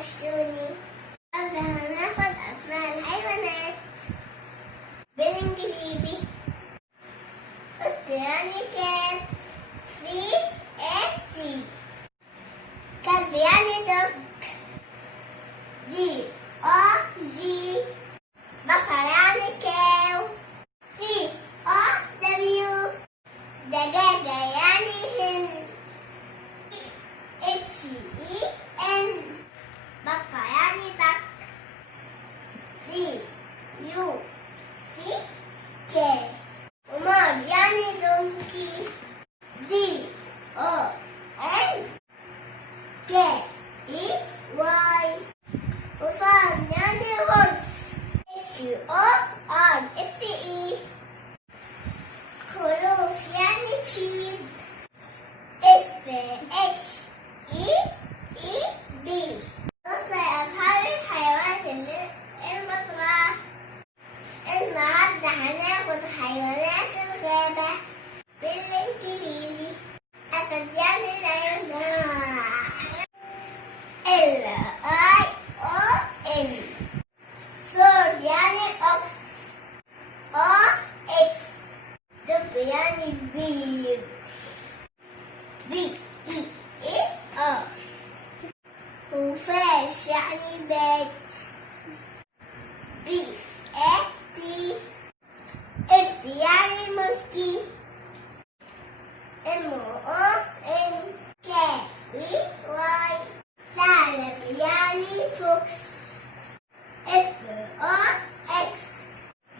وحشتوني. النهارده هناخد اسماء الحيوانات بالانجليزي. قلت يعني كات C-A-T. كلب يعني دوج D-O-G. بقرة يعني كاو C-O-W. دجاجة يعني هن H-E-N. بقى يعني دك D-U-C-K. حمار يعني دونكي D-O-N-K-E-Y. حصان يعني هورس H-O-R-S-E. خروف يعني sheep S-H-E-E-B. نص أصحاب الحيوانات المطرح. النهارده هناخد حيوانات الغابة بالإنجليزي. أسد يعني lion L-I-O-N. sword يعني ox O-X. دب يعني bear B-E-A-R. خفاش يعني bat B-A-T. قرد يعني monkey M-O-N-K-E-Y. تعلم يعني fox F-O-X.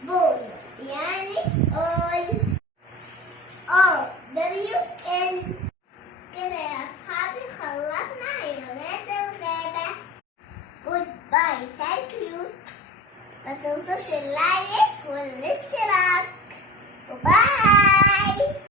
ball يعني all O-W-N. كده يا أصحابي خلصنا حيوانات الغابة. جود باي، ثانك يو. ما تنسوش اللايك